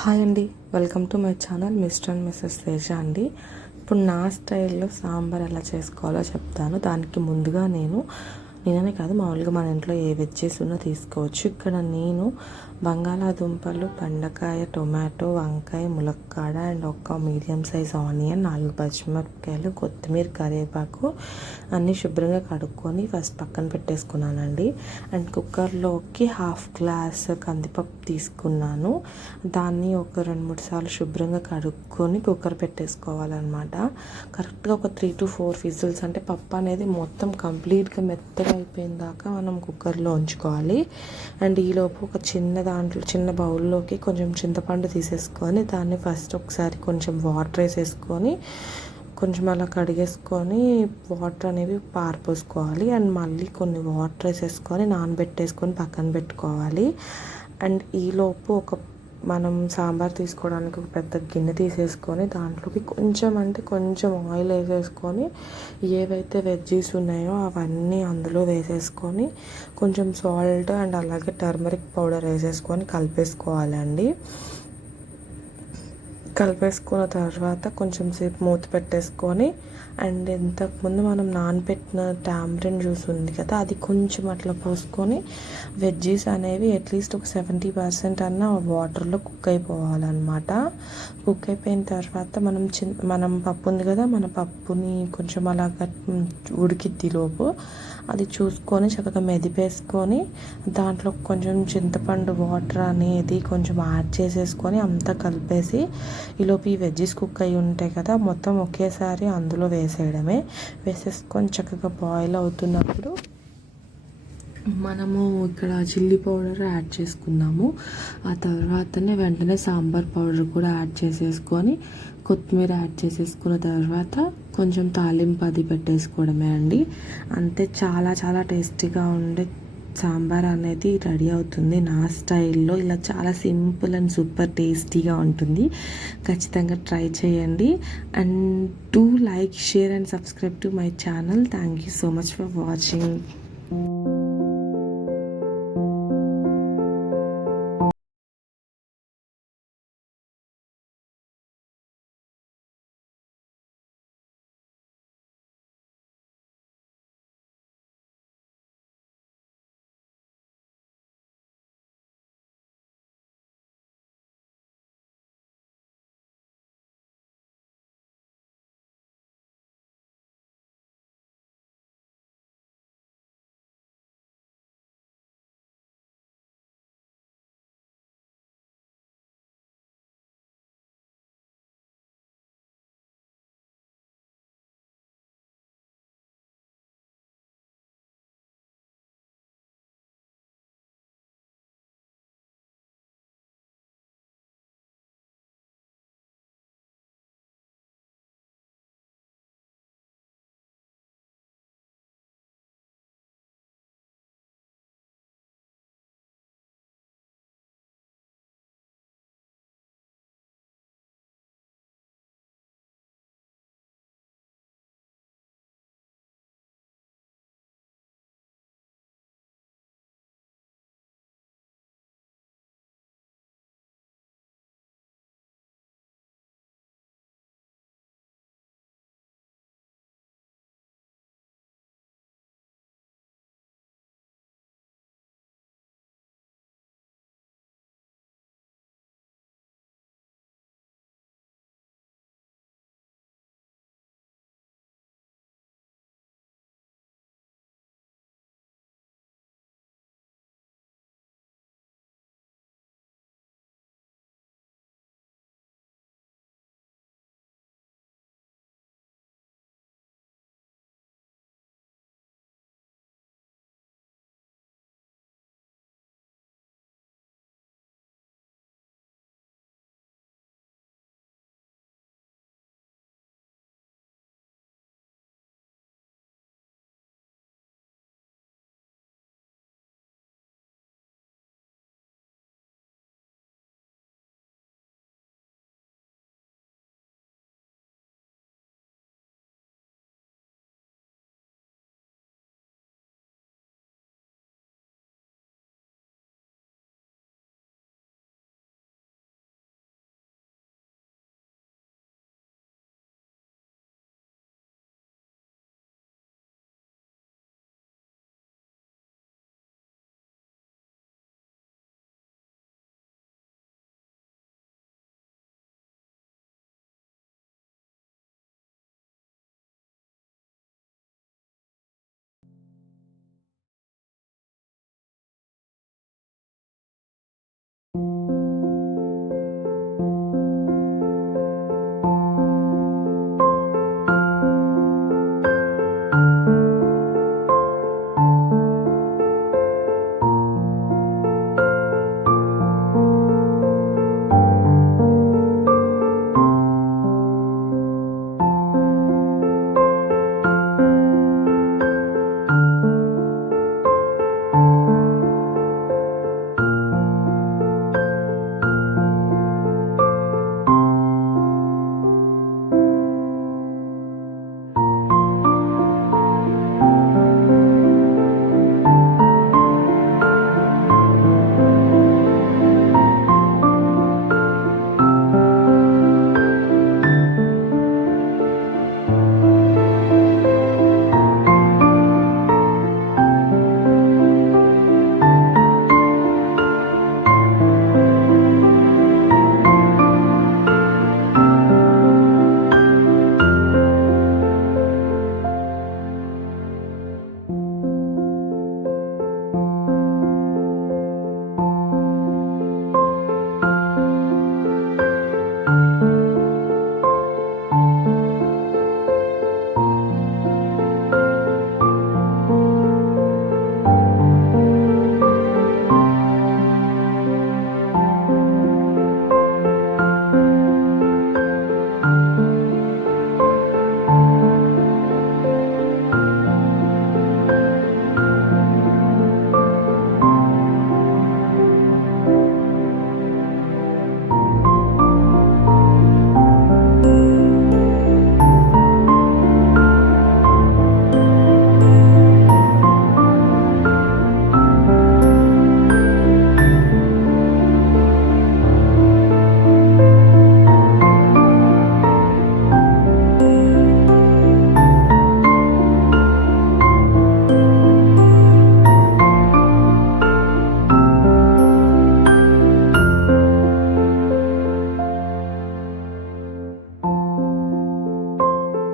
Hi అండి. Welcome to my channel mister and missus Teja అండి. ఇప్పుడు నా స్టైల్లో సాంబార్ ఎలా చేసుకోవాలో చెప్తాను. దానికి ముందుగా నేను నేననే కాదు మామూలుగా మన ఇంట్లో ఏ వెజ్జెస్ ఉన్నా తీసుకోవచ్చు. ఇక్కడ నేను బంగాళాదుంపలు బెండకాయ టొమాటో వంకాయ ములక్కాడ అండ్ ఒక మీడియం సైజ్ ఆనియన్ నాలుగు పచ్చిమిరపకాయలు కొత్తిమీర కరివేపాకు అన్నీ శుభ్రంగా కడుక్కొని ఫస్ట్ పక్కన పెట్టేసుకున్నానండి. అండ్ కుక్కర్లోకి హాఫ్ గ్లాస్ కందిపప్పు తీసుకున్నాను. దాన్ని ఒక రెండు మూడు సార్లు శుభ్రంగా కడుక్కొని కుక్కర్ పెట్టేసుకోవాలన్నమాట. కరెక్ట్గా ఒక త్రీ టు ఫోర్ విజిల్స్ అంటే పప్పు అనేది మొత్తం కంప్లీట్గా మెత్తగా అయిపోయిన దాకా మనం కుక్కర్లో ఉంచుకోవాలి. అండ్ ఈలోపు ఒక చిన్న దాంట్లో చిన్న బౌల్లోకి కొంచెం చింతపండు తీసేసుకొని దాన్ని ఫస్ట్ ఒకసారి కొంచెం వాటర్ వేసేసుకొని కొంచెం అలా కడిగేసుకొని వాటర్ అనేవి పారిపోసుకోవాలి అండ్ మళ్ళీ కొన్ని వాటర్ వేసేసుకొని నానబెట్టేసుకొని పక్కన పెట్టుకోవాలి. అండ్ ఈలోపు ఒక మనం సాంబార్ తీసుకోవడానికి ఒక పెద్ద గిన్నె తీసేసుకొని దాంట్లోకి కొంచెం అంటే కొంచెం ఆయిల్ వేసేసుకొని ఏవైతే వెజ్జీస్ ఉన్నాయో అవన్నీ అందులో వేసేసుకొని కొంచెం సాల్ట్ అండ్ అలాగే టర్మరిక్ పౌడర్ వేసేసుకొని కలిపేసుకోవాలండి. కలిపేసుకున్న తర్వాత కొంచెం సేపు మూత పెట్టేసుకొని అండ్ ఇంతకుముందు మనం నానబెట్టిన టామరిన్ జ్యూస్ ఉంది కదా అది కొంచెం అట్లా పోసుకొని వెజ్జీస్ అనేవి అట్లీస్ట్ ఒక సెవెంటీ పర్సెంట్ అన్న వాటర్లో కుక్ అయిపోవాలన్నమాట. కుక్ అయిపోయిన తర్వాత మనం చిన్న మనం పప్పు ఉంది కదా మన పప్పుని కొంచెం అలాగ ఉడికిద్ది లోపు. అది చూసుకొని చక్కగా మెదిపేసుకొని దాంట్లో కొంచెం చింతపండు వాటర్ అనేది కొంచెం యాడ్ చేసేసుకొని అంతా కలిపేసి ఈలోపు ఈ వెజ్జెస్ కుక్ అయి ఉంటాయి కదా మొత్తం ఒకేసారి అందులో వేసేయడమే. వేసేసుకొని చక్కగా బాయిల్ అవుతున్నప్పుడు మనము ఇక్కడ చిల్లీ పౌడర్ యాడ్ చేసుకున్నాము ఆ తర్వాతనే వెంటనే సాంబార్ పౌడర్ కూడా యాడ్ చేసేసుకొని కొత్తిమీర యాడ్ చేసేసుకున్న తర్వాత కొంచెం తాలింపు అది పెట్టేసుకోవడమే అండి. అంతే చాలా చాలా టేస్టీగా ఉండే సాంబార్ అనేది రెడీ అవుతుంది నా స్టైల్లో. ఇలా చాలా సింపుల్ అండ్ సూపర్ టేస్టీగా ఉంటుంది. ఖచ్చితంగా ట్రై చేయండి. And do like share and subscribe to my channel. Thank you so much for watching.